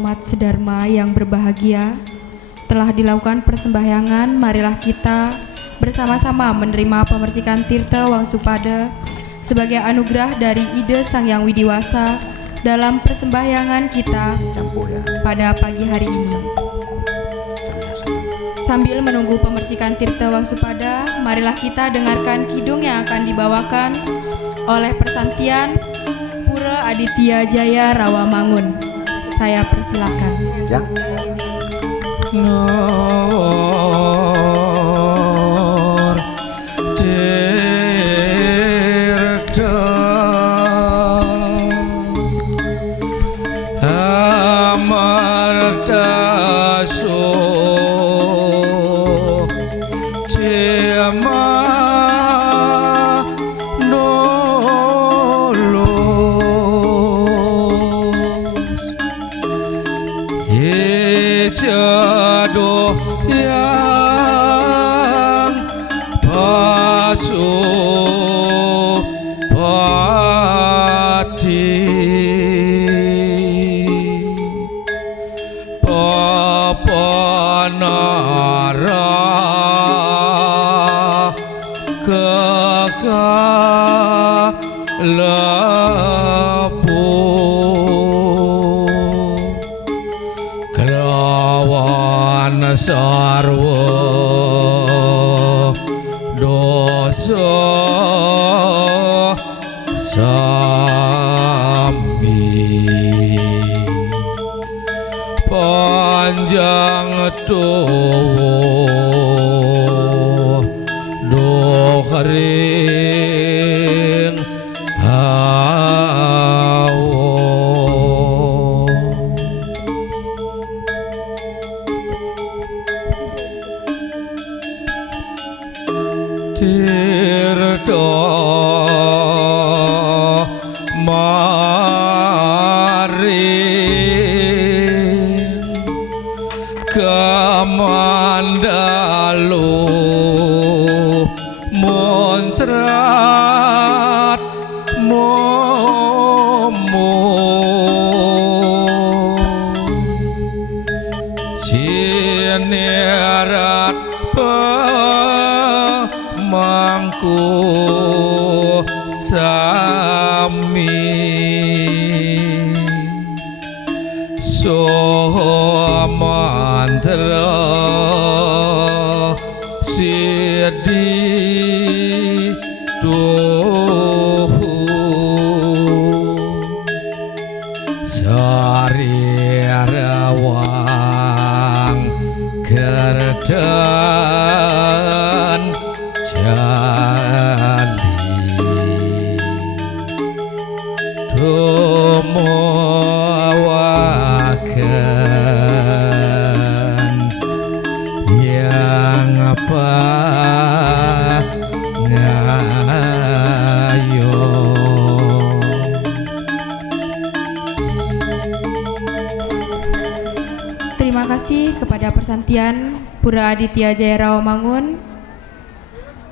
umat sedharma yang berbahagia, telah dilakukan persembahyangan, marilah kita bersama-sama menerima pemercikan Tirta Wangsupada sebagai anugerah dari Ide Sang Yang Widiwasa dalam persembahyangan kita pada pagi hari ini. Sambil menunggu pemercikan Tirta Wangsupada, marilah kita dengarkan kidung yang akan dibawakan oleh Persantian Pura Aditya Jaya Rawamangun. Saya persilakan. Ya. Nur Tirta Amartaso Cema Nolos Jado yang pasu pati papanara kekalapu kelawan sarwa dosa sami panjang tuwuh dohring hawa Tirta maring kamandalu moncrat momo cinerat mangku sami soho mantra sidi tuhu sari rawang kerdan jali tumuakan yang apa ngayo Terima kasih kepada Persantian Pura Aditya Jaya Rawamangun.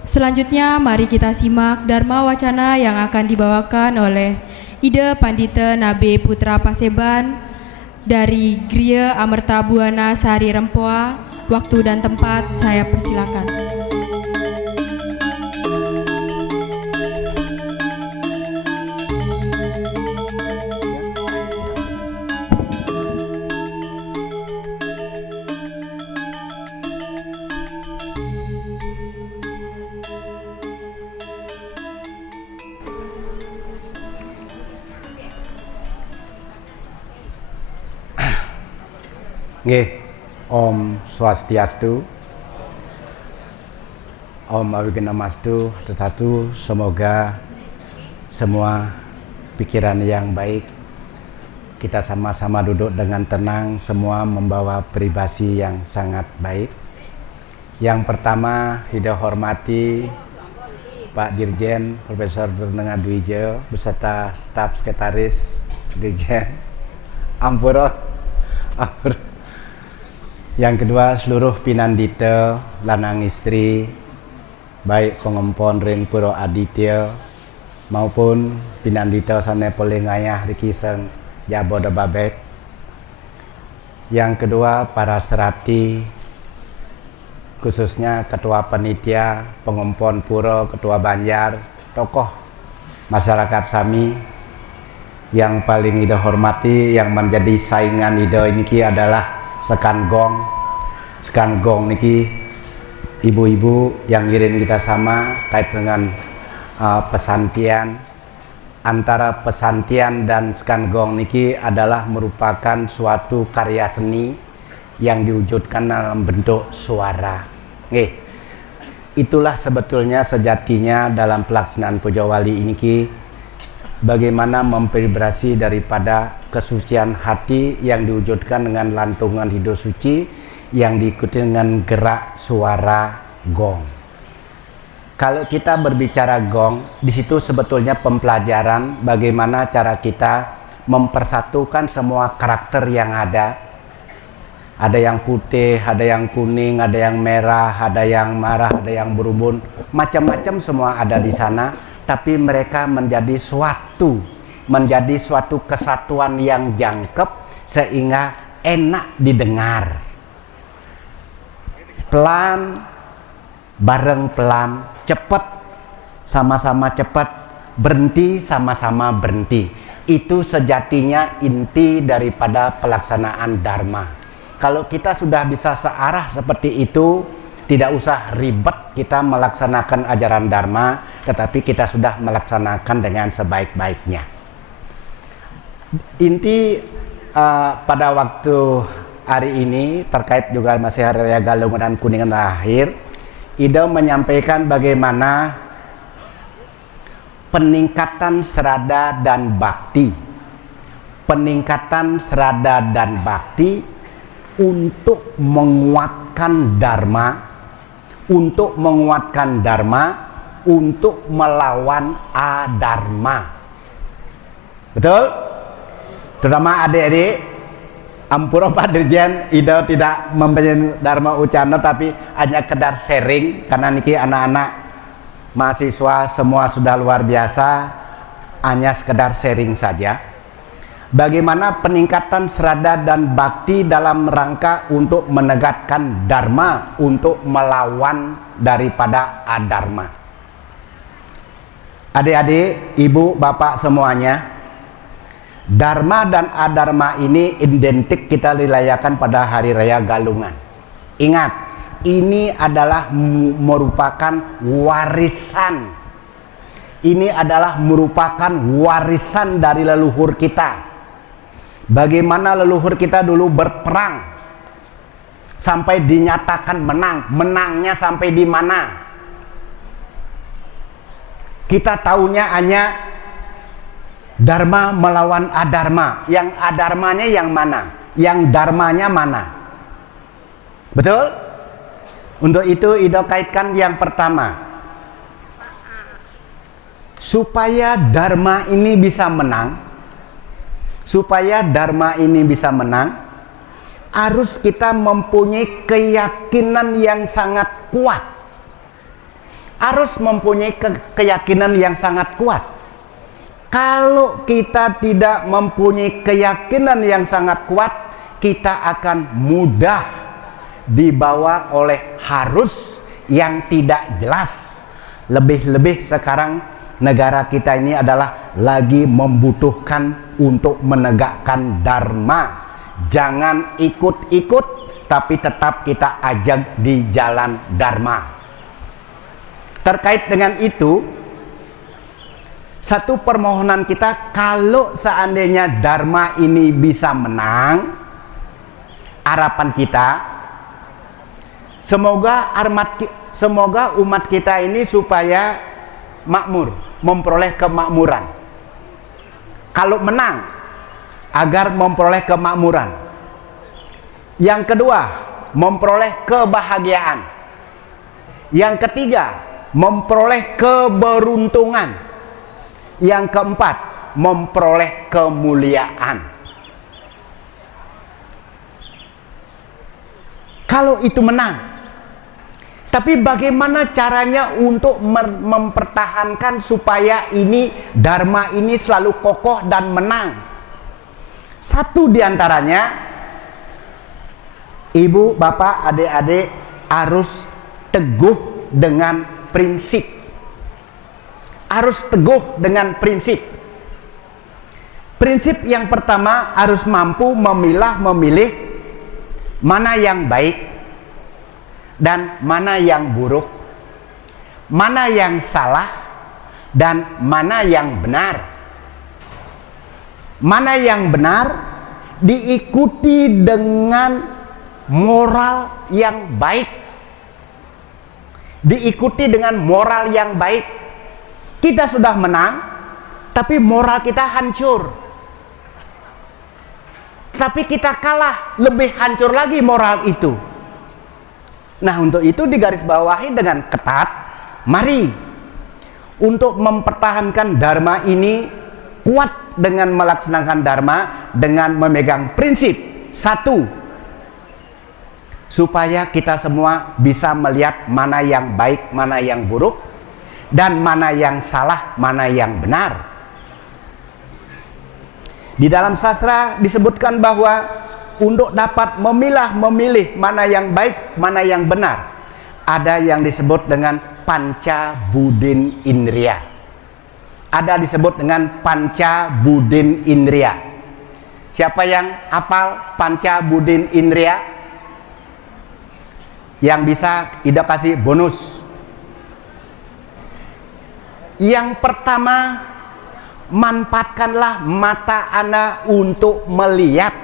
Selanjutnya mari kita simak Dharma Wacana yang akan dibawakan oleh Ida Pandita Nabe Putra Paseban dari Griya Amerta Buana Sari Rempoa. Waktu dan tempat saya persilakan. Nggih, Om Swastiastu, Om Awigenamastu, satu-satu, semoga semua pikiran yang baik, kita sama-sama duduk dengan tenang, semua membawa privasi yang sangat baik. Yang pertama, Hida hormati Pak Dirjen Profesor Bernenga Dwijo beserta staf sekretaris Dirjen Ampura. Yang kedua, seluruh pinandita lanang istri baik pengempon ring Pura Aditya maupun pinandita sana polengayah di Kiseng Jabodebabek. Yang kedua, para serati, khususnya ketua panitia, pengompon pura, ketua banjar, tokoh masyarakat Sami yang paling ida hormati, yang menjadi saingan ida ini adalah Sekan Gong. Sekan Gong niki ibu-ibu yang ngirim kita sama kait dengan pesantian. Antara pesantian dan Sekan Gong niki adalah merupakan suatu karya seni yang diwujudkan dalam bentuk suara. Nggih. Itulah sebetulnya sejatinya dalam pelaksanaan Puja Wali ini bagaimana memvibrasi daripada kesucian hati yang diwujudkan dengan lantungan hidup suci yang diikuti dengan gerak suara gong. Kalau kita berbicara gong, di situ sebetulnya pempelajaran bagaimana cara kita mempersatukan semua karakter yang ada. Ada yang putih, ada yang kuning, ada yang merah, ada yang marah, ada yang berubun, macam-macam semua ada di sana. Tapi mereka menjadi suatu kesatuan yang jangkep sehingga enak didengar. Pelan, bareng pelan, cepat, sama-sama cepat, berhenti, sama-sama berhenti. Itu sejatinya inti daripada pelaksanaan Dharma. Kalau kita sudah bisa searah seperti itu, tidak usah ribet kita melaksanakan ajaran Dharma, tetapi kita sudah melaksanakan dengan sebaik-baiknya. Inti pada waktu hari ini terkait juga masih Hari Raya Galungan dan Kuningan terakhir, Ida menyampaikan bagaimana peningkatan serada dan bakti. Peningkatan serada dan bakti untuk menguatkan Dharma, untuk melawan adharma. Betul? Terutama adik-adik, ampura Pak Dirjen, Ida tidak mempunyai Dharma Ucana tapi hanya kedar sharing, karena niki anak-anak mahasiswa semua sudah luar biasa, hanya sekedar sharing saja. Bagaimana peningkatan serada dan bakti dalam rangka untuk menegakkan Dharma, untuk melawan daripada adharma. Adik-adik, ibu, bapak semuanya, Dharma dan adharma ini identik kita dirayakan pada Hari Raya Galungan. Ingat, ini adalah merupakan warisan. Ini adalah merupakan warisan dari leluhur kita. Bagaimana leluhur kita dulu berperang sampai dinyatakan menang. Menangnya sampai di mana? Kita taunya hanya Dharma melawan adharma. Yang adharmanya yang mana? Yang dharmanya mana? Betul? Untuk itu Ida kaitkan yang pertama. Supaya Dharma ini bisa menang, harus kita mempunyai keyakinan yang sangat kuat. Kalau kita tidak mempunyai keyakinan yang sangat kuat, kita akan mudah dibawa oleh arus yang tidak jelas. Lebih-lebih sekarang negara kita ini adalah lagi membutuhkan untuk menegakkan Dharma. Jangan ikut-ikut, tapi tetap kita ajak di jalan Dharma. Terkait dengan itu, satu permohonan kita, kalau seandainya Dharma ini bisa menang, harapan kita, semoga umat kita ini supaya makmur, memperoleh kemakmuran. Kalau menang, agar memperoleh kemakmuran. Yang kedua, memperoleh kebahagiaan. Yang ketiga, memperoleh keberuntungan. Yang keempat, memperoleh kemuliaan. Kalau itu menang. Tapi bagaimana caranya untuk mempertahankan supaya ini Dharma ini selalu kokoh dan menang? Satu diantaranya, Ibu, bapak, adik-adik harus teguh dengan prinsip. Harus teguh dengan prinsip. Prinsip yang pertama harus mampu memilih mana yang baik dan mana yang buruk, mana yang salah dan mana yang benar. Mana yang benar diikuti dengan moral yang baik. Diikuti dengan moral yang baik. Kita sudah menang, tapi moral kita hancur. Tapi kita kalah, lebih hancur lagi moral itu. Nah, untuk itu digarisbawahi dengan ketat. Mari untuk mempertahankan dharma ini kuat dengan melaksanakan dharma, dengan memegang prinsip. Satu, supaya kita semua bisa melihat mana yang baik, mana yang buruk, dan mana yang salah, mana yang benar. Di dalam sastra disebutkan bahwa untuk dapat memilih mana yang baik, mana yang benar, ada yang disebut dengan panca budin indriya. Ada disebut dengan panca budin indriya. Siapa yang hafal panca budin indriya? Yang bisa Ida kasih bonus. Yang pertama, manfaatkanlah mata Anda untuk melihat.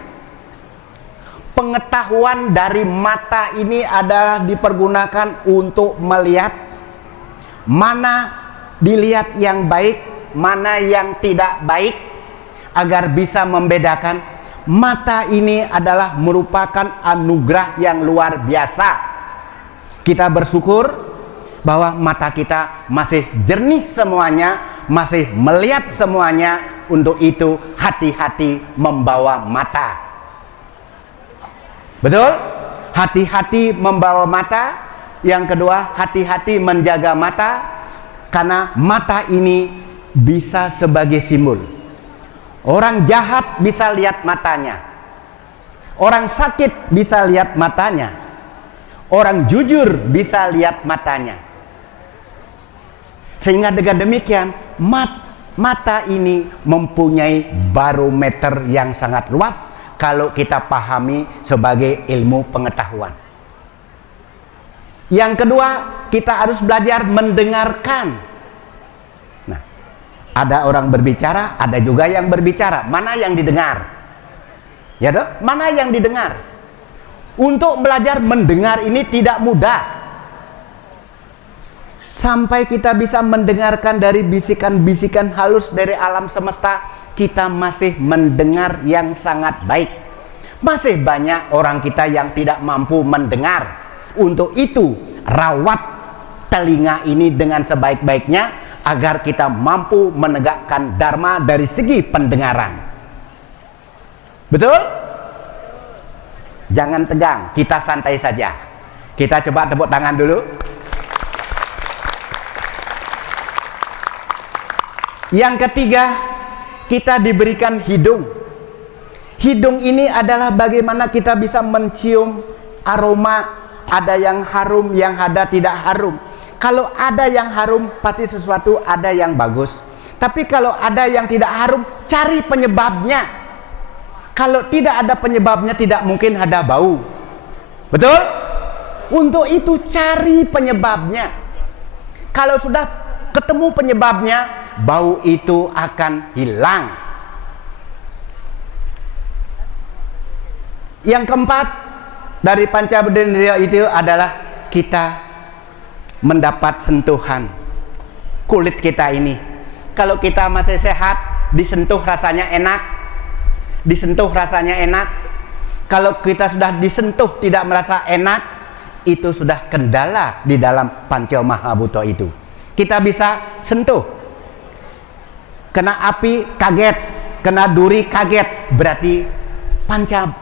Pengetahuan dari mata ini adalah dipergunakan untuk melihat mana dilihat yang baik, mana yang tidak baik, agar bisa membedakan. Mata ini adalah merupakan anugerah yang luar biasa. Kita bersyukur bahwa mata kita masih jernih semuanya, masih melihat semuanya. Untuk itu hati-hati membawa mata. Betul? Hati-hati membawa mata. Yang kedua, hati-hati menjaga mata, karena mata ini bisa sebagai simbol. Orang jahat bisa lihat matanya, orang sakit bisa lihat matanya, orang jujur bisa lihat matanya. Sehingga dengan demikian mata ini mempunyai barometer yang sangat luas kalau kita pahami sebagai ilmu pengetahuan. Yang kedua, kita harus belajar mendengarkan. Nah, ada orang berbicara, ada juga yang berbicara. Mana yang didengar? Ya toh? Mana yang didengar? Untuk belajar mendengar ini tidak mudah. Sampai kita bisa mendengarkan dari bisikan-bisikan halus dari alam semesta, kita masih mendengar yang sangat baik. Masih banyak orang kita yang tidak mampu mendengar. Untuk itu, rawat telinga ini dengan sebaik-baiknya agar kita mampu menegakkan dharma dari segi pendengaran. Betul? Jangan tegang, kita santai saja. Kita coba tepuk tangan dulu. Yang ketiga, kita diberikan hidung. Hidung ini adalah bagaimana kita bisa mencium aroma. Ada yang harum, yang ada tidak harum. Kalau ada yang harum, pasti sesuatu ada yang bagus. Tapi kalau ada yang tidak harum, cari penyebabnya. Kalau tidak ada penyebabnya, tidak mungkin ada bau. Betul? Untuk itu cari penyebabnya. Kalau sudah ketemu penyebabnya, bau itu akan hilang. Yang keempat dari panca budin indriya itu adalah kita mendapat sentuhan kulit kita ini. Kalau kita masih sehat, disentuh rasanya enak. Disentuh rasanya enak. Kalau kita sudah disentuh tidak merasa enak, itu sudah kendala di dalam panca mahabhuta itu. Kita bisa sentuh, kena api kaget, kena duri kaget, berarti panca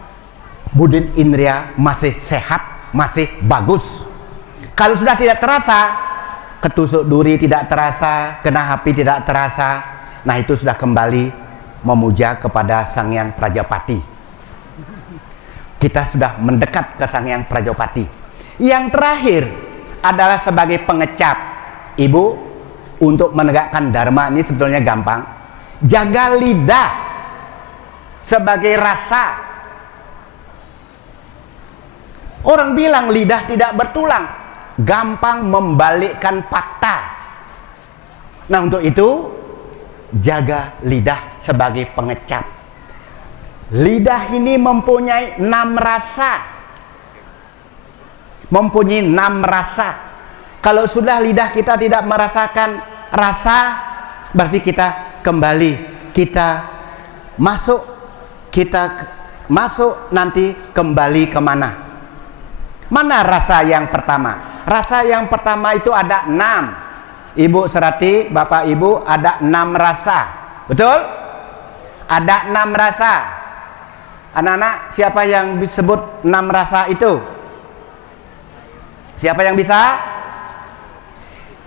budin indriya masih sehat, masih bagus. Kalau sudah tidak terasa, ketusuk duri tidak terasa, kena api tidak terasa, nah itu sudah kembali memuja kepada Sang Hyang Prajapati. kita sudah mendekat ke Sang Hyang Prajapati. Yang terakhir adalah sebagai pengecap. Ibu, untuk menegakkan dharma ini sebetulnya gampang. Jaga lidah sebagai rasa. Orang bilang lidah tidak bertulang, gampang membalikkan fakta. Nah, untuk itu jaga lidah sebagai pengecap. Lidah ini mempunyai 6 rasa. Mempunyai 6 rasa. Kalau sudah lidah kita tidak merasakan rasa, berarti kita kembali, kita masuk nanti kembali kemana? Mana rasa yang pertama? Rasa yang pertama itu ada 6. Ibu Serati, Bapak Ibu, ada 6 rasa. Betul? Ada 6 rasa. Anak-anak, siapa yang disebut 6 rasa itu? Siapa yang bisa?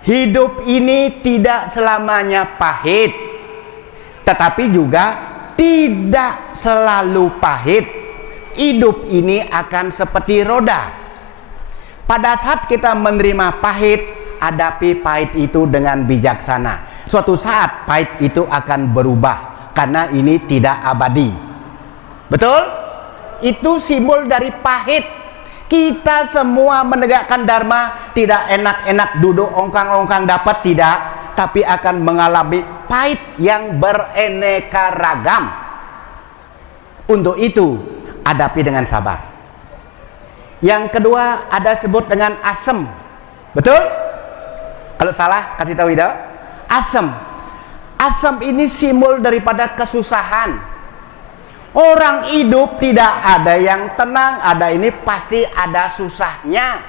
Hidup ini tidak selamanya pahit, tetapi juga tidak selalu pahit. Hidup ini akan seperti roda. Pada saat kita menerima pahit, hadapi pahit itu dengan bijaksana. Suatu saat pahit itu akan berubah, karena ini tidak abadi. Betul? Itu simbol dari pahit. Kita semua menegakkan dharma tidak enak-enak duduk ongkang-ongkang dapat, tidak, tapi akan mengalami pahit yang beraneka ragam. Untuk itu hadapi dengan sabar. Yang kedua ada sebut dengan asam. Betul? Kalau salah kasih tahu tidak? Asam. Asam ini simbol daripada kesusahan. Orang hidup tidak ada yang tenang, ada ini pasti ada susahnya.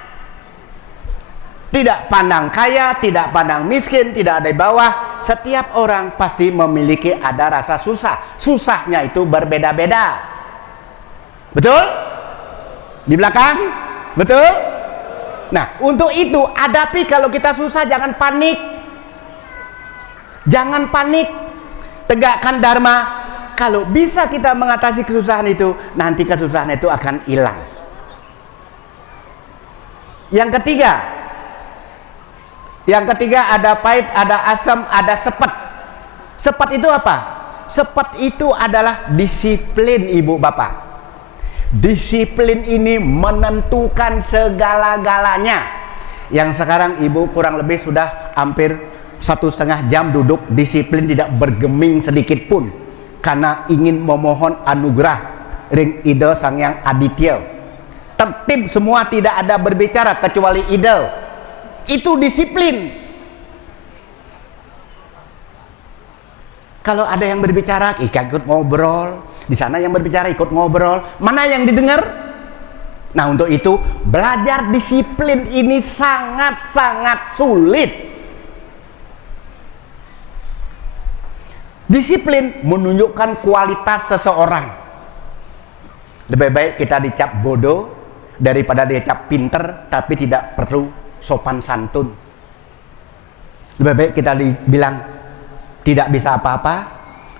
Tidak pandang kaya, tidak pandang miskin, tidak ada di bawah. Setiap orang pasti memiliki ada rasa susah. Susahnya itu berbeda-beda. Betul? Di belakang? Betul? Nah, untuk itu hadapi. Kalau kita susah jangan panik. Jangan panik. Tegakkan dharma. Kalau bisa kita mengatasi kesusahan itu, nanti kesusahan itu akan hilang. Yang ketiga ada pahit, ada asam, ada sepet. Sepet itu apa? Sepet itu adalah disiplin, Ibu Bapak. Disiplin ini menentukan segala-galanya. Yang sekarang Ibu kurang lebih sudah hampir 1,5 jam duduk disiplin, tidak bergeming sedikit pun, karena ingin memohon anugerah ring ide Sang Hyang Aditya. Tertib semua, tidak ada berbicara kecuali ide. Itu disiplin. Kalau ada yang berbicara, ikut ngobrol. Di sana yang berbicara ikut ngobrol. Mana yang didengar? Nah, untuk itu belajar disiplin ini sangat-sangat sulit. Disiplin menunjukkan kualitas seseorang. Lebih baik kita dicap bodoh daripada dicap pinter tapi tidak perlu sopan santun. Lebih baik kita dibilang tidak bisa apa-apa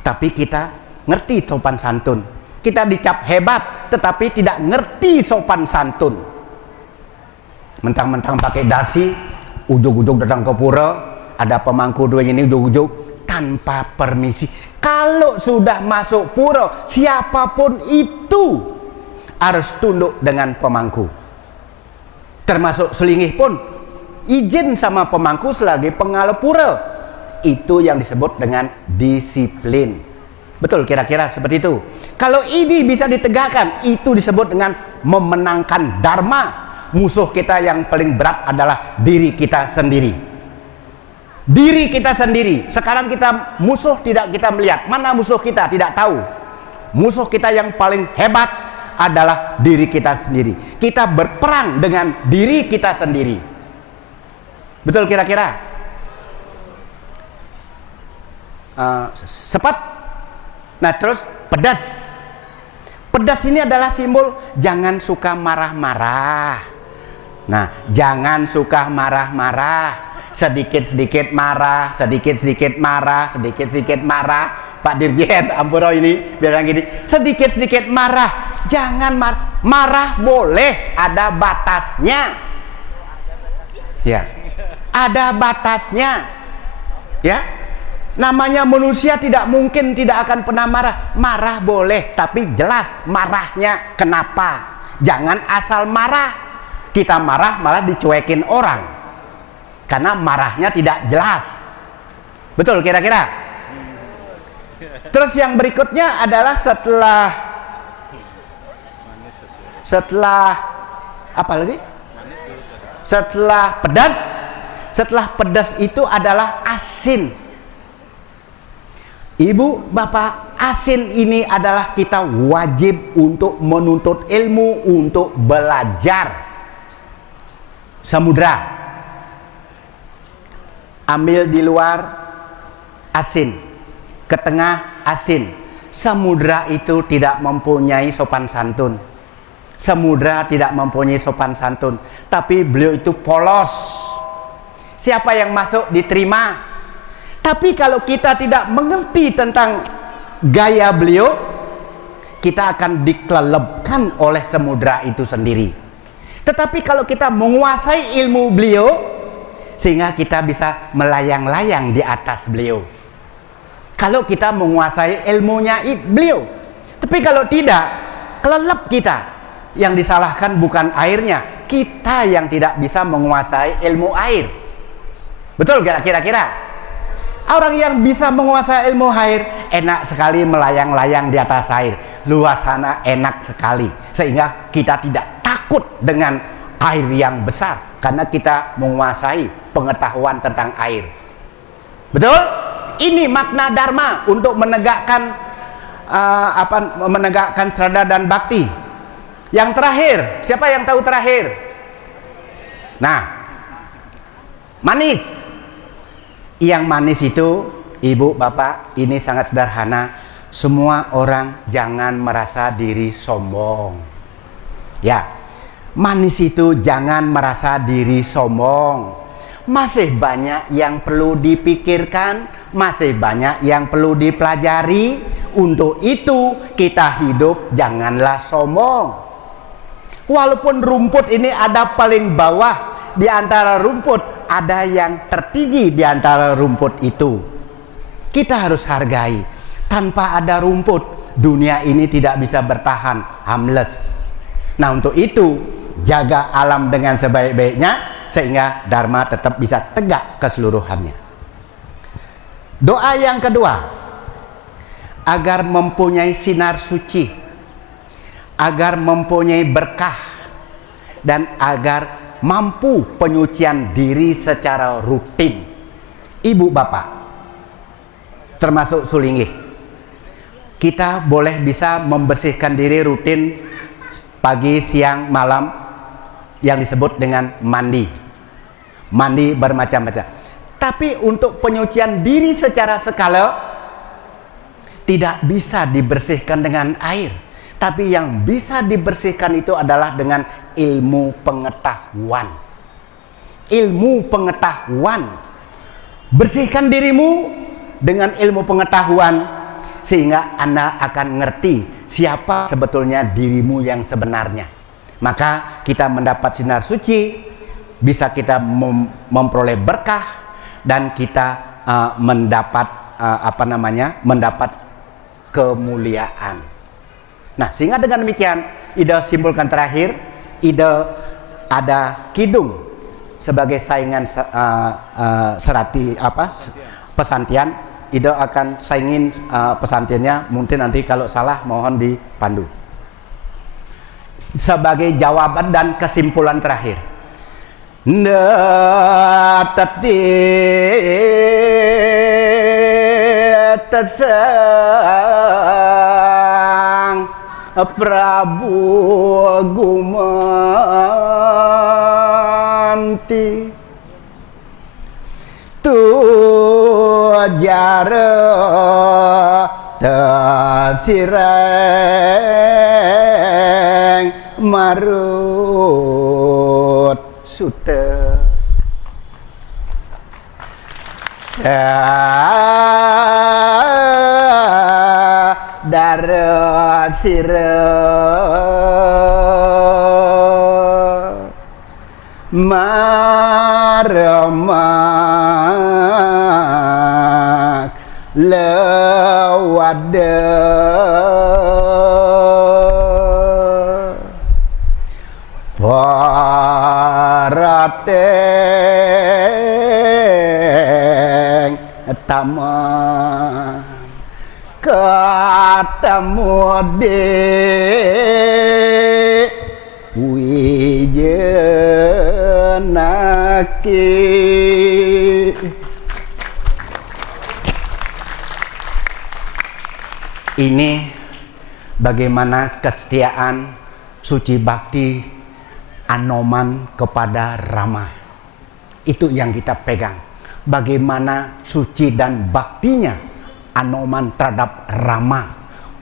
tapi kita ngerti sopan santun. Kita dicap hebat tetapi tidak ngerti sopan santun. Mentang-mentang pakai dasi, ujug-ujug datang ke pura, ada pemangku dua ini ujug-ujug tanpa permisi. Kalau sudah masuk pura, siapapun itu harus tunduk dengan pemangku. Termasuk selingih pun izin sama pemangku sebagai pengala pura. Itu yang disebut dengan disiplin. Betul kira-kira seperti itu. Kalau ini bisa ditegakkan, itu disebut dengan memenangkan dharma. Musuh kita yang paling berat adalah diri kita sendiri. Diri kita sendiri. Sekarang kita musuh tidak kita melihat. Mana musuh kita? Tidak tahu. Musuh kita yang paling hebat adalah diri kita sendiri. Kita berperang dengan diri kita sendiri. Betul kira-kira? Sepet. Nah, terus pedas. Pedas ini adalah simbol jangan suka marah-marah. Nah, jangan suka marah-marah. Sedikit-sedikit marah, sedikit-sedikit marah, sedikit-sedikit marah. Pak Dirjen Ampuro ini bilang gini, sedikit-sedikit marah, jangan marah. marah boleh, ada batasnya. Ya, ada batasnya. Ya, namanya manusia tidak mungkin tidak akan pernah marah. Marah boleh, tapi jelas marahnya kenapa. Jangan asal marah. Kita marah malah dicuekin orang karena marahnya tidak jelas. Betul kira-kira? Terus yang berikutnya adalah setelah apa lagi? Setelah pedas. Setelah pedas itu adalah asin. Ibu, bapak, asin ini adalah kita wajib untuk menuntut ilmu, untuk belajar. Samudra, ambil di luar asin, ke tengah asin. Samudra itu tidak mempunyai sopan santun. Samudra tidak mempunyai sopan santun, tapi beliau itu polos. Siapa yang masuk diterima. Tapi kalau kita tidak mengerti tentang gaya beliau, kita akan dikelelebkan oleh samudra itu sendiri. Tetapi kalau kita menguasai ilmu beliau, sehingga kita bisa melayang-layang di atas beliau. Kalau kita menguasai ilmunya beliau. Tapi kalau tidak, kelelep kita. Yang disalahkan bukan airnya, kita yang tidak bisa menguasai ilmu air. Betul kira-kira? Orang yang bisa menguasai ilmu air enak sekali melayang-layang di atas air. Luas sana enak sekali. Sehingga kita tidak takut dengan air yang besar karena kita menguasai pengetahuan tentang air. Betul? Ini makna dharma untuk menegakkan menegakkan srada dan bakti. Yang terakhir, siapa yang tahu terakhir? Nah, manis. Yang manis itu, ibu, bapak, ini sangat sederhana. Semua orang jangan merasa diri sombong. Ya, manis itu jangan merasa diri sombong. Masih banyak yang perlu dipikirkan, masih banyak yang perlu dipelajari. Untuk itu kita hidup janganlah sombong. Walaupun rumput ini ada paling bawah di antara rumput, ada yang tertinggi di antara rumput itu. Kita harus hargai. Tanpa ada rumput, dunia ini tidak bisa bertahan, harmless. Nah, untuk itu jaga alam dengan sebaik-baiknya sehingga dharma tetap bisa tegak keseluruhannya. Doa yang kedua, agar mempunyai sinar suci, agar mempunyai berkah, dan agar mampu penyucian diri secara rutin. Ibu, bapak, termasuk Sulinggih, kita boleh bisa membersihkan diri rutin pagi, siang, malam, yang disebut dengan mandi. Mandi bermacam-macam. Tapi untuk penyucian diri secara skala tidak bisa dibersihkan dengan air. Tapi yang bisa dibersihkan itu adalah dengan ilmu pengetahuan. Ilmu pengetahuan. Bersihkan dirimu dengan ilmu pengetahuan sehingga Anda akan ngerti siapa sebetulnya dirimu yang sebenarnya. Maka kita mendapat sinar suci, bisa kita memperoleh berkah, dan kita mendapat mendapat kemuliaan. Nah, sehingga dengan demikian, Ida simpulkan terakhir, Ida ada kidung sebagai saingan pesantian. Ida akan saingin pesantiannya, mungkin nanti kalau salah mohon dipandu. Sebagai jawaban dan kesimpulan terakhir. Prabu gumanti tujara tasireng marut sute sadara sireng maremak lewade parateng taman ketemu di wijenaki. Ini bagaimana kesetiaan suci bakti Anoman kepada Rama. Itu yang kita pegang. Bagaimana suci dan baktinya Anoman terhadap Rama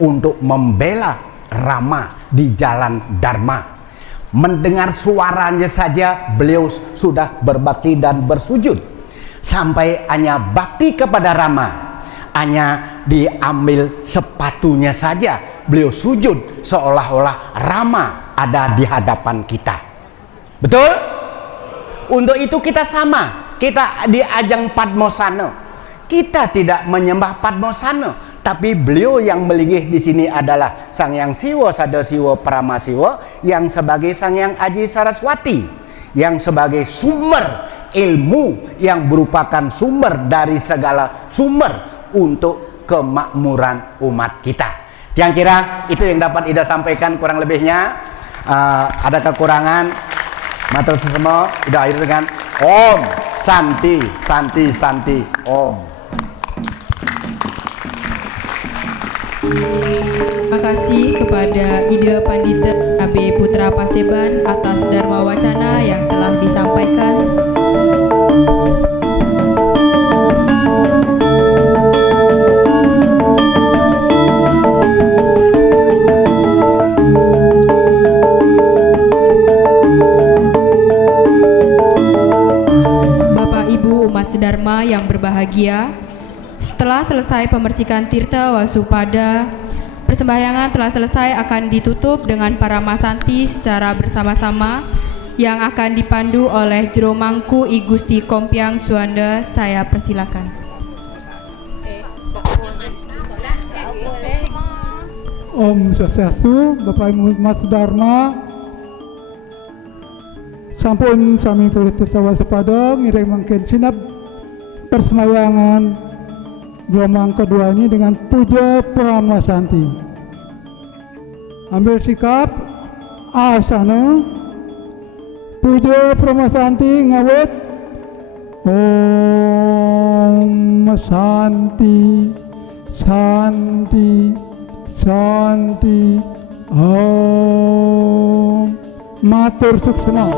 untuk membela Rama di jalan Dharma. Mendengar suaranya saja beliau sudah berbakti dan bersujud. Sampai hanya bakti kepada Rama, hanya diambil sepatunya saja beliau sujud seolah-olah Rama ada di hadapan kita. Betul? Untuk itu kita sama. Kita di ajang Padmosana. Kita tidak menyembah Padmosana, tapi beliau yang melinggih di sini adalah Sang Hyang Siwa Sadasiwa Paramasiwa, yang sebagai Sang Hyang Aji Saraswati, yang sebagai sumber ilmu yang merupakan sumber dari segala sumber untuk kemakmuran umat kita. Yang kira itu yang dapat Ida sampaikan, kurang lebihnya ada kekurangan. Matur sesama, Ida akhir dengan Om Santi Santi Santi Om. Terima kasih kepada Ida Pandita AB Putra Paseban atas Dharma Wacana yang telah disampaikan. Dharma yang berbahagia, setelah selesai pemercikan tirta wasupada, persembahyangan telah selesai akan ditutup dengan para masanti secara bersama-sama yang akan dipandu oleh Jero Mangku I Gusti Kompiang Suanda. Saya persilakan. Om Swastiastu, Bapak Ibu Mas Dharma, sampun sami tulis tirta wasupada ngiring mangken sinap persembahyangan gelombang kedua ini dengan puja Pramasanti. Ambil sikap asana puja Pramasanti ngawet Om Santi Santi Santi Om. Matur suksema.